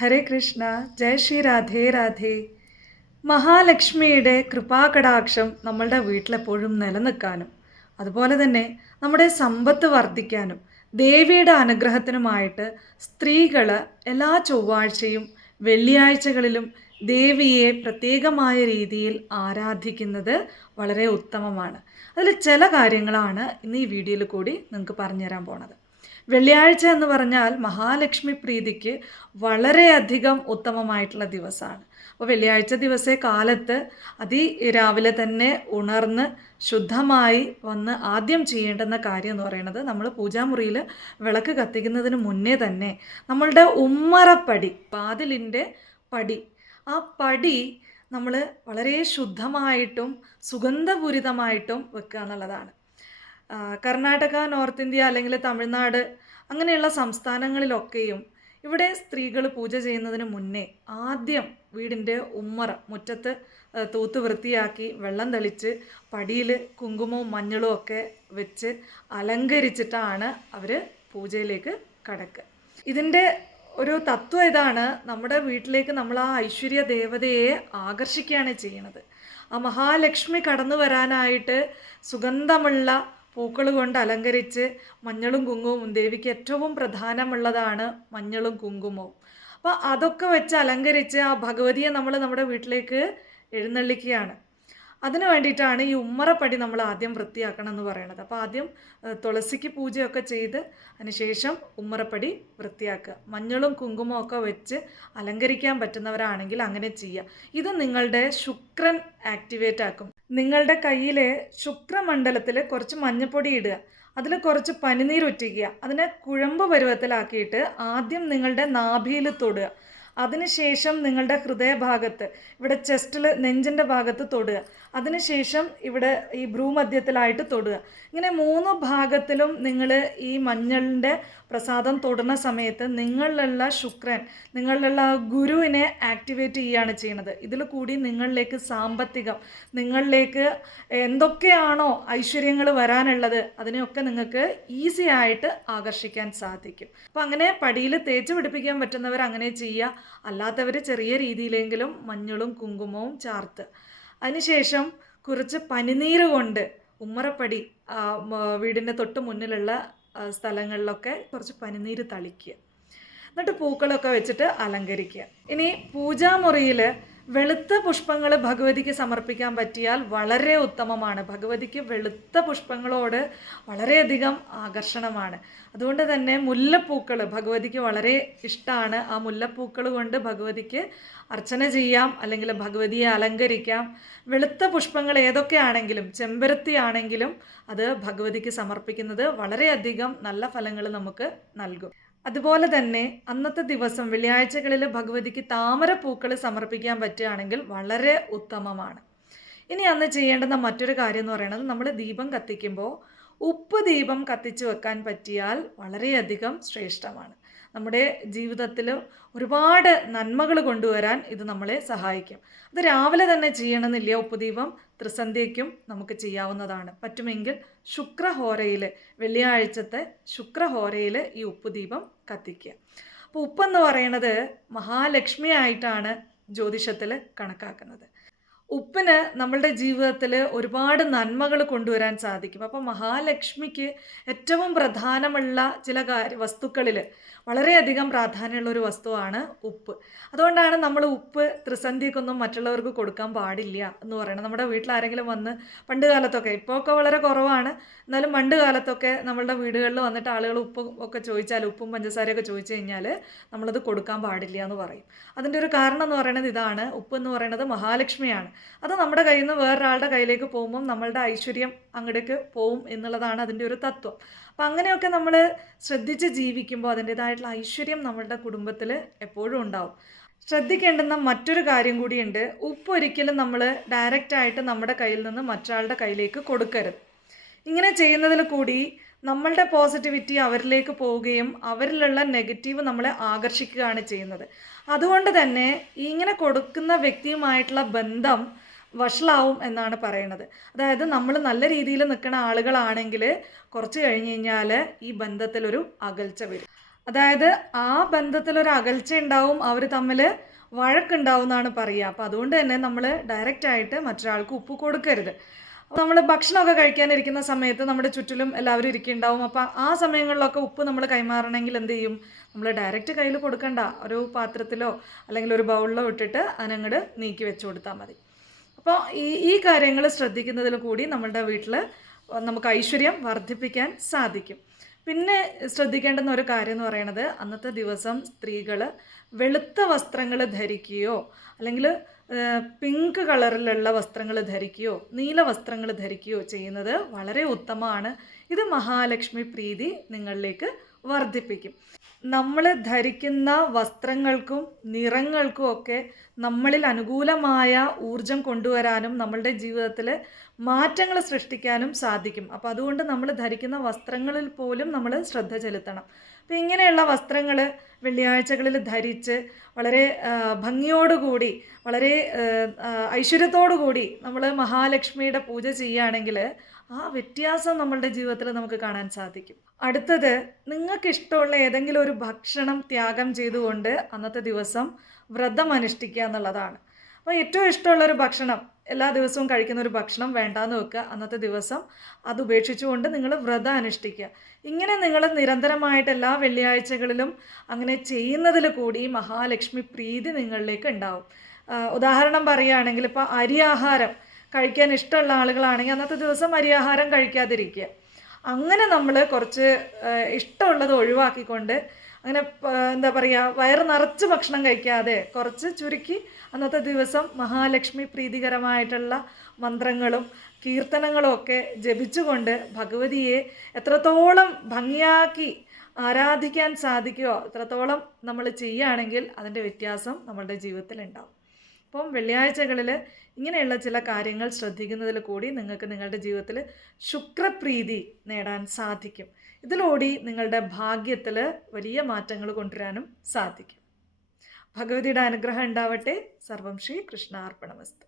ഹരേ കൃഷ്ണ ജയ ശ്രീ രാധേ രാധേ. മഹാലക്ഷ്മിയുടെ കൃപാകടാക്ഷം നമ്മളുടെ വീട്ടിലെപ്പോഴും നിലനിൽക്കാനും അതുപോലെ തന്നെ നമ്മുടെ സമ്പത്ത് വർദ്ധിക്കാനും ദേവിയുടെ അനുഗ്രഹത്തിനുമായിട്ട് സ്ത്രീകൾ എല്ലാ ചൊവ്വാഴ്ചയും വെള്ളിയാഴ്ചകളിലും ദേവിയെ പ്രത്യേകമായ രീതിയിൽ ആരാധിക്കുന്നത് വളരെ ഉത്തമമാണ്. അതിൽ ചില കാര്യങ്ങളാണ് ഇന്ന് ഈ വീഡിയോയിൽ കൂടി നിങ്ങൾക്ക് പറഞ്ഞുതരാൻ പോണത്. വെള്ളിയാഴ്ച എന്ന് പറഞ്ഞാൽ മഹാലക്ഷ്മി പ്രീതിക്ക് വളരെയധികം ഉത്തമമായിട്ടുള്ള ദിവസമാണ്. അപ്പോൾ വെള്ളിയാഴ്ച ദിവസേ കാലത്ത് അതി രാവിലെ തന്നെ ഉണർന്ന് ശുദ്ധമായി വന്ന് ആദ്യം ചെയ്യേണ്ടുന്ന കാര്യം എന്ന് പറയുന്നത് നമ്മൾ പൂജാമുറിയിൽ വിളക്ക് കത്തിക്കുന്നതിന് മുന്നേ തന്നെ നമ്മളുടെ ഉമ്മറപ്പടി വാതിലിന്റെ പടി. ആ പടി നമ്മൾ വളരെ ശുദ്ധമായിട്ടും സുഗന്ധപൂരിതമായിട്ടും വെക്കുക എന്നുള്ളതാണ്. കർണാടക നോർത്ത് ഇന്ത്യ അല്ലെങ്കിൽ തമിഴ്നാട് അങ്ങനെയുള്ള സംസ്ഥാനങ്ങളിലൊക്കെയും ഇവിടെ സ്ത്രീകൾ പൂജ ചെയ്യുന്നതിന് മുന്നേ ആദ്യം വീടിന്റെ ഉമ്മറ മുറ്റത്ത് തൂത്ത് വൃത്തിയാക്കി വെള്ളം തെളിച്ച് പടിയിൽ കുങ്കുമവും മഞ്ഞളും ഒക്കെ വെച്ച് അലങ്കരിച്ചിട്ടാണ് അവർ പൂജയിലേക്ക് കടക്കുക. ഇതിന്റെ ഒരു തത്വം ഇതാണ്. നമ്മുടെ വീട്ടിലേക്ക് നമ്മൾ ആ ഐശ്വര്യ ദേവതയെ ആകർഷിക്കുകയാണ് ചെയ്യുന്നത്. ആ മഹാലക്ഷ്മി കടന്നു വരാനായിട്ട് സുഗന്ധമുള്ള പൂക്കൾ കൊണ്ട് അലങ്കരിച്ച് മഞ്ഞളും കുങ്കുമവും ദേവിക്ക് ഏറ്റവും പ്രധാനമുള്ളതാണ് മഞ്ഞളും കുങ്കുമവും. അപ്പോൾ അതൊക്കെ വെച്ച് അലങ്കരിച്ച് ആ ഭഗവതിയെ നമ്മൾ നമ്മുടെ വീട്ടിലേക്ക് എഴുന്നള്ളിക്കുകയാണ്. അതിന് വേണ്ടിയിട്ടാണ് ഈ ഉമ്മറപ്പടി നമ്മൾ ആദ്യം വൃത്തിയാക്കണം എന്ന് പറയണത്. അപ്പോൾ ആദ്യം തുളസിക്ക് പൂജയൊക്കെ ചെയ്ത് അതിനുശേഷം ഉമ്മറപ്പടി വൃത്തിയാക്കുക. മഞ്ഞളും കുങ്കുമവും ഒക്കെ വെച്ച് അലങ്കരിക്കാൻ പറ്റുന്നവരാണെങ്കിൽ അങ്ങനെ ചെയ്യുക. ഇത് നിങ്ങളുടെ ശുക്രൻ ആക്ടിവേറ്റ് ആക്കും. നിങ്ങളുടെ കയ്യിലെ ശുക്രമണ്ഡലത്തിൽ കുറച്ച് മഞ്ഞപ്പൊടി ഇടുക. അതിൽ കുറച്ച് പനിനീർ ഒറ്റിക്കുക അതിനെ കുഴമ്പ് പരുവത്തിലാക്കിയിട്ട് ആദ്യം നിങ്ങളുടെ നാഭിയിൽ തൊടുക. അതിനുശേഷം നിങ്ങളുടെ ഹൃദയഭാഗത്ത് ഇവിടെ ചെസ്റ്റിൽ നെഞ്ചിന്റെ ഭാഗത്ത് തൊടുക. അതിനുശേഷം ഇവിടെ ഈ ഭ്രൂമധ്യത്തിലായിട്ട് തൊടുക. ഇങ്ങനെ മൂന്ന് ഭാഗത്തിലും നിങ്ങൾ ഈ മഞ്ഞളിന്റെ പ്രസാദം തൊടുന്ന സമയത്ത് നിങ്ങളിലുള്ള ശുക്രൻ നിങ്ങളിലുള്ള ഗുരുവിനെ ആക്ടിവേറ്റ് ചെയ്യുകയാണ് ചെയ്യുന്നത്. ഇതിൽ കൂടി നിങ്ങളിലേക്ക് സാമ്പത്തികം നിങ്ങളിലേക്ക് എന്തൊക്കെയാണോ ഐശ്വര്യങ്ങൾ വരാനുള്ളത് അതിനെയൊക്കെ നിങ്ങൾക്ക് ഈസി ആയിട്ട് ആകർഷിക്കാൻ സാധിക്കും. അപ്പം അങ്ങനെ പടിയിൽ തേച്ച് പിടിപ്പിക്കാൻ പറ്റുന്നവർ അങ്ങനെ ചെയ്യുക. അല്ലാത്തവർ ചെറിയ രീതിയിലെങ്കിലും മഞ്ഞളും കുങ്കുമവും ചാർത്ത്. അതിനുശേഷം കുറച്ച് പനിനീര് കൊണ്ട് ഉമ്മറപ്പടി വീടിന്റെ തൊട്ട് മുന്നിലുള്ള സ്ഥലങ്ങളിലൊക്കെ കുറച്ച് പനിനീര് തളിക്കുക. എന്നിട്ട് പൂക്കളൊക്കെ വെച്ചിട്ട് അലങ്കരിക്കുക. ഇനി പൂജാമുറിയിൽ വെളുത്ത പുഷ്പങ്ങൾ ഭഗവതിക്ക് സമർപ്പിക്കാൻ പറ്റിയാൽ വളരെ ഉത്തമമാണ്. ഭഗവതിക്ക് വെളുത്ത പുഷ്പങ്ങളോട് വളരെയധികം ആകർഷണമാണ്. അതുകൊണ്ട് തന്നെ മുല്ലപ്പൂക്കൾ ഭഗവതിക്ക് വളരെ ഇഷ്ടമാണ് ആ മുല്ലപ്പൂക്കൾ കൊണ്ട് ഭഗവതിക്ക് അർച്ചന ചെയ്യാം അല്ലെങ്കിൽ ഭഗവതിയെ അലങ്കരിക്കാം. വെളുത്ത പുഷ്പങ്ങൾ ഏതൊക്കെയാണെങ്കിലും ചെമ്പരത്തി ആണെങ്കിലും അത് ഭഗവതിക്ക് സമർപ്പിക്കുന്നത് വളരെയധികം നല്ല ഫലങ്ങൾ നമുക്ക് നൽകും. അതുപോലെ തന്നെ അന്നത്തെ ദിവസം വെള്ളിയാഴ്ചകളിൽ ഭഗവതിക്ക് താമരപ്പൂക്കൾ സമർപ്പിക്കാൻ പറ്റുകയാണെങ്കിൽ വളരെ ഉത്തമമാണ്. ഇനി അന്ന് ചെയ്യേണ്ടുന്ന മറ്റൊരു കാര്യം എന്ന് പറയുന്നത് നമ്മൾ ദീപം കത്തിക്കുമ്പോൾ ഉപ്പ് ദീപം കത്തിച്ചു വെക്കാൻ പറ്റിയാൽ വളരെയധികം ശ്രേഷ്ഠമാണ്. നമ്മുടെ ജീവിതത്തിൽ ഒരുപാട് നന്മകൾ കൊണ്ടുവരാൻ ഇത് നമ്മളെ സഹായിക്കും. അത് രാവിലെ തന്നെ ചെയ്യണമെന്നില്ല ഉപ്പുദീപം ത്രിസന്ധ്യയ്ക്കും നമുക്ക് ചെയ്യാവുന്നതാണ്. പറ്റുമെങ്കിൽ ശുക്രഹോരയിൽ വെള്ളിയാഴ്ചത്തെ ശുക്രഹോരയിൽ ഈ ഉപ്പുദീപം കത്തിക്കുക. അപ്പോൾ ഉപ്പെന്ന് പറയുന്നത് മഹാലക്ഷ്മി ആയിട്ടാണ് ജ്യോതിഷത്തിൽ കണക്കാക്കുന്നത്. ഉപ്പിന് നമ്മളുടെ ജീവിതത്തിൽ ഒരുപാട് നന്മകൾ കൊണ്ടുവരാൻ സാധിക്കും. അപ്പോൾ മഹാലക്ഷ്മിക്ക് ഏറ്റവും പ്രധാനമുള്ള ചില കാര്യ വസ്തുക്കളിൽ വളരെയധികം പ്രാധാന്യമുള്ള ഒരു വസ്തുവാണ് ഉപ്പ്. അതുകൊണ്ടാണ് നമ്മൾ ഉപ്പ് ത്രിസന്ധിക്കൊന്നും മറ്റുള്ളവർക്ക് കൊടുക്കാൻ പാടില്ല എന്ന് പറയുന്നത് നമ്മുടെ വീട്ടിൽ ആരെങ്കിലും വന്ന് പണ്ട് കാലത്തൊക്കെ ഇപ്പോഴൊക്കെ വളരെ കുറവാണ്. എന്നാലും പണ്ട് കാലത്തൊക്കെ നമ്മളുടെ വീടുകളിൽ വന്നിട്ട് ആളുകൾ ഉപ്പ് ഒക്കെ ചോദിച്ചാൽ ഉപ്പും പഞ്ചസാരയൊക്കെ ചോദിച്ചു കഴിഞ്ഞാൽ നമ്മളത് കൊടുക്കാൻ പാടില്ല എന്ന് പറയും. അതിന്റെ ഒരു കാരണം എന്ന് പറയുന്നത് ഇതാണ്. ഉപ്പ് എന്ന് പറയുന്നത് മഹാലക്ഷ്മിയാണ്. അത് നമ്മുടെ കയ്യിൽ നിന്ന് വേറൊരാളുടെ കയ്യിലേക്ക് പോകുമ്പം നമ്മളുടെ ഐശ്വര്യം അങ്ങോട്ടേക്ക് പോവും എന്നുള്ളതാണ് അതിന്റെ ഒരു തത്വം. അപ്പം അങ്ങനെയൊക്കെ നമ്മൾ ശ്രദ്ധിച്ച് ജീവിക്കുമ്പോൾ അതിന്റേതായിട്ടുള്ള ഐശ്വര്യം നമ്മളുടെ കുടുംബത്തിൽ എപ്പോഴും ഉണ്ടാവും. ശ്രദ്ധിക്കേണ്ടുന്ന മറ്റൊരു കാര്യം കൂടിയുണ്ട്. ഉപ്പ് ഒരിക്കലും നമ്മൾ ഡയറക്റ്റായിട്ട് നമ്മുടെ കയ്യിൽ നിന്ന് മറ്റൊരാളുടെ കയ്യിലേക്ക് കൊടുക്കരുത്. ഇങ്ങനെ ചെയ്യുന്നതിൽ കൂടി നമ്മളുടെ പോസിറ്റിവിറ്റി അവരിലേക്ക് പോവുകയും അവരിലുള്ള നെഗറ്റീവ് നമ്മളെ ആകർഷിക്കുകയാണ് ചെയ്യുന്നത്. അതുകൊണ്ട് തന്നെ ഇങ്ങനെ കൊടുക്കുന്ന വ്യക്തിയുമായിട്ടുള്ള ബന്ധം വഷളാവും എന്നാണ് പറയുന്നത്. അതായത് നമ്മൾ നല്ല രീതിയിൽ നിൽക്കുന്ന ആളുകളാണെങ്കിൽ കുറച്ച് കഴിഞ്ഞ് കഴിഞ്ഞാൽ ഈ ബന്ധത്തിലൊരു അകൽച്ച വരും. അതായത് ആ ബന്ധത്തിലൊരു അകൽച്ച ഉണ്ടാവും അവർ തമ്മിൽ വഴക്കുണ്ടാവും എന്നാണ് പറയുക. അപ്പോൾ അതുകൊണ്ട് തന്നെ നമ്മൾ ഡയറക്റ്റായിട്ട് മറ്റൊരാൾക്ക് ഉപ്പ് കൊടുക്കരുത്. നമ്മൾ ഭക്ഷണമൊക്കെ കഴിക്കാനിരിക്കുന്ന സമയത്ത് നമ്മുടെ ചുറ്റിലും എല്ലാവരും ഇരിക്കുന്നുണ്ടാവും. അപ്പോൾ ആ സമയങ്ങളിലൊക്കെ ഉപ്പ് നമ്മൾ കൈമാറണമെങ്കിൽ എന്ത് ചെയ്യും? നമ്മൾ ഡയറക്റ്റ് കയ്യിൽ കൊടുക്കണ്ട. ഒരു പാത്രത്തിലോ അല്ലെങ്കിൽ ഒരു ബൗളിലോ ഇട്ടിട്ട് അതിനങ്ങോട്ട് നീക്കി വെച്ച് കൊടുത്താൽ മതി. അപ്പോൾ ഈ ഈ കാര്യങ്ങൾ ശ്രദ്ധിക്കുന്നതിൽ കൂടി നമ്മളുടെ വീട്ടിൽ നമുക്ക് ഐശ്വര്യം വർദ്ധിപ്പിക്കാൻ സാധിക്കും. പിന്നെ ശ്രദ്ധിക്കേണ്ടുന്ന ഒരു കാര്യം എന്ന് പറയുന്നത് അന്നത്തെ ദിവസം സ്ത്രീകൾ വെളുത്ത വസ്ത്രങ്ങൾ ധരിക്കുകയോ അല്ലെങ്കിൽ പിങ്ക് കളറിലുള്ള വസ്ത്രങ്ങൾ ധരിക്കുകയോ നീല വസ്ത്രങ്ങൾ ധരിക്കുകയോ ചെയ്യുന്നത് വളരെ ഉത്തമമാണ്. ഇത് മഹാലക്ഷ്മി പ്രീതി നിങ്ങളിലേക്ക് വർദ്ധിപ്പിക്കും. നമ്മൾ ധരിക്കുന്ന വസ്ത്രങ്ങൾക്കും നിറങ്ങൾക്കും ഒക്കെ നമ്മളിൽ അനുകൂലമായ ഊർജം കൊണ്ടുവരാനും നമ്മളുടെ ജീവിതത്തിൽ മാറ്റങ്ങൾ സൃഷ്ടിക്കാനും സാധിക്കും. അപ്പോൾ അതുകൊണ്ട് നമ്മൾ ധരിക്കുന്ന വസ്ത്രങ്ങളിൽ പോലും നമ്മൾ ശ്രദ്ധ ചെലുത്തണം. അപ്പോൾ ഇങ്ങനെയുള്ള വസ്ത്രങ്ങൾ വെള്ളിയാഴ്ചകളിൽ ധരിച്ച് വളരെ ഭംഗിയോടുകൂടി വളരെ ആ, ഐശ്വര്യത്തോടു കൂടി നമ്മൾ മഹാലക്ഷ്മിയുടെ പൂജ ചെയ്യുകയാണെങ്കിൽ ആ വ്യത്യാസം നമ്മളുടെ ജീവിതത്തിൽ നമുക്ക് കാണാൻ സാധിക്കും. അടുത്തത് നിങ്ങൾക്ക് ഇഷ്ടമുള്ള ഏതെങ്കിലും ഒരു ഭക്ഷണം ത്യാഗം ചെയ്തുകൊണ്ട് അന്നത്തെ ദിവസം വ്രതം അനുഷ്ഠിക്കുക എന്നുള്ളതാണ്. അപ്പോൾ ഏറ്റവും ഇഷ്ടമുള്ള ഒരു ഭക്ഷണം എല്ലാ ദിവസവും കഴിക്കുന്ന ഒരു ഭക്ഷണം വേണ്ടാന്ന് വെക്കുക. അന്നത്തെ ദിവസം അത് ഉപേക്ഷിച്ചുകൊണ്ട് നിങ്ങൾ വ്രതം അനുഷ്ഠിക്കുക. ഇങ്ങനെ നിങ്ങൾ നിരന്തരമായിട്ട് എല്ലാ വെള്ളിയാഴ്ചകളിലും അങ്ങനെ ചെയ്യുന്നതിൽ കൂടി മഹാലക്ഷ്മി പ്രീതി നിങ്ങളിലേക്ക് ഉണ്ടാവും. ഉദാഹരണം പറയുകയാണെങ്കിൽ ഇപ്പോൾ അരിയാഹാരം കഴിക്കാൻ ഇഷ്ടമുള്ള ആളുകളാണെങ്കിൽ അന്നത്തെ ദിവസം അരിയാഹാരം കഴിക്കാതിരിക്കുക. അങ്ങനെ നമ്മൾ കുറച്ച് ഇഷ്ടമുള്ളത് ഒഴിവാക്കിക്കൊണ്ട് അങ്ങനെ എന്താ പറയുക വയറ് നിറച്ച് ഭക്ഷണം കഴിക്കാതെ കുറച്ച് ചുരുക്കി അന്നത്തെ ദിവസം മഹാലക്ഷ്മി പ്രീതികരമായിട്ടുള്ള മന്ത്രങ്ങളും കീർത്തനങ്ങളും ഒക്കെ ജപിച്ചുകൊണ്ട് ഭഗവതിയെ എത്രത്തോളം ഭംഗിയാക്കി ആരാധിക്കാൻ സാധിക്കുമോ എത്രത്തോളം നമ്മൾ ചെയ്യുകയാണെങ്കിൽ അതിന്റെ വ്യത്യാസം നമ്മളുടെ ജീവിതത്തിൽ ഉണ്ടാവും അപ്പം വെള്ളിയാഴ്ചകളിൽ ഇങ്ങനെയുള്ള ചില കാര്യങ്ങൾ ശ്രദ്ധിക്കുന്നതിൽ കൂടി നിങ്ങൾക്ക് നിങ്ങളുടെ ജീവിതത്തിൽ ശുക്രപ്രീതി നേടാൻ സാധിക്കും. ഇതിലൂടെ നിങ്ങളുടെ ഭാഗ്യത്തിൽ വലിയ മാറ്റങ്ങൾ കൊണ്ടുവരാനും സാധിക്കും. ഭഗവതിയുടെ അനുഗ്രഹം ഉണ്ടാവട്ടെ. സർവം ശ്രീ കൃഷ്ണാർപ്പണമസ്തു.